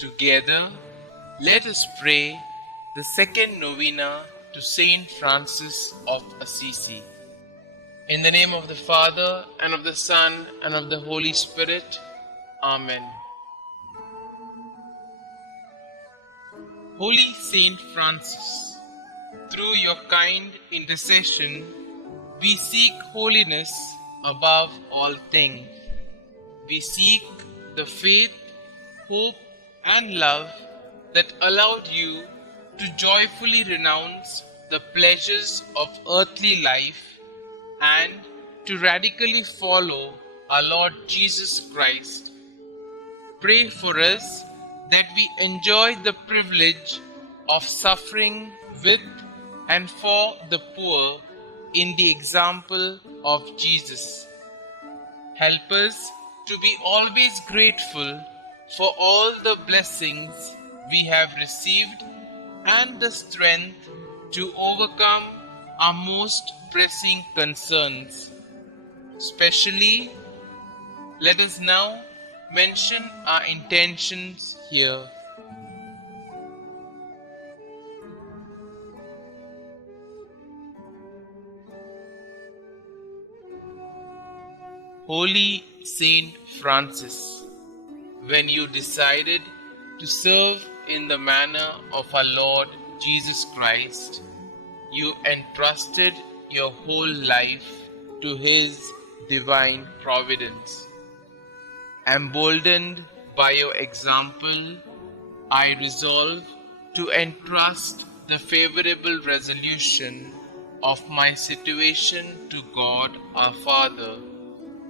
Together, let us pray the second novena to St Francis of Assisi. In the name of the Father, and of the Son, and of the Holy Spirit. Amen. Holy Saint Francis, through your kind intercession, we seek holiness above all things. We seek the faith, hope, and love that allowed you to joyfully renounce the pleasures of earthly life and to radically follow our Lord Jesus Christ. Pray for us that we enjoy the privilege of suffering with and for the poor in the example of Jesus. Help us to be always grateful for all the blessings we have received and the strength to overcome our most pressing concerns. Especially, let us now mention our intentions here. Holy Saint Francis, when you decided to serve in the manner of our Lord Jesus Christ, you entrusted your whole life to His divine providence. Emboldened by your example, I resolve to entrust the favorable resolution of my situation to God our Father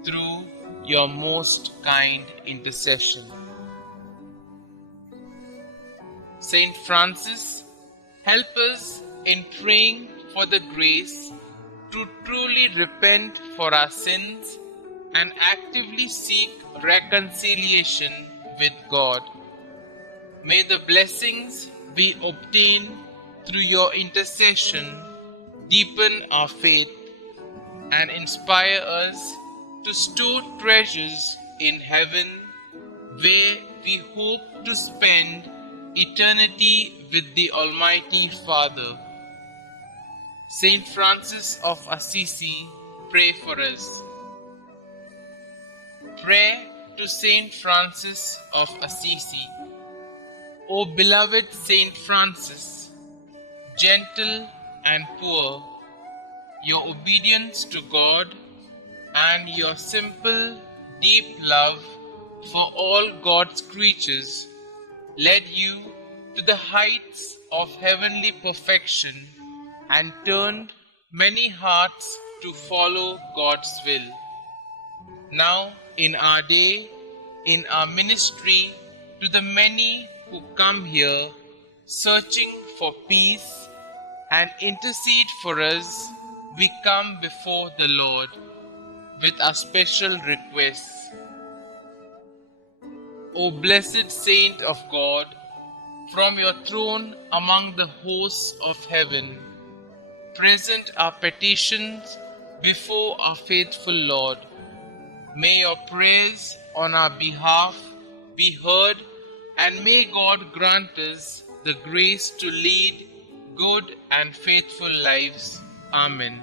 through your most kind intercession. Saint Francis, help us in praying for the grace to truly repent for our sins and actively seek reconciliation with God. May the blessings we obtain through your intercession deepen our faith and inspire us to store treasures in heaven, where we hope to spend eternity with the Almighty Father. St Francis of Assisi, pray for us. Prayer to St Francis of Assisi. O beloved St Francis, gentle and poor, your obedience to God and your simple, deep love for all God's creatures led you to the heights of heavenly perfection and turned many hearts to follow God's will. Now, in our day, in our ministry, to the many who come here searching for peace and intercede for us, we come before the Lord with our special requests. O blessed Saint of God, from your throne among the hosts of heaven, present our petitions before our faithful Lord. May your prayers on our behalf be heard, and may God grant us the grace to lead good and faithful lives. Amen.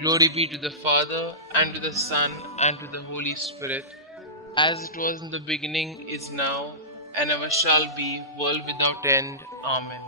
Glory be to the Father, and to the Son, and to the Holy Spirit, as it was in the beginning, is now, and ever shall be, world without end. Amen.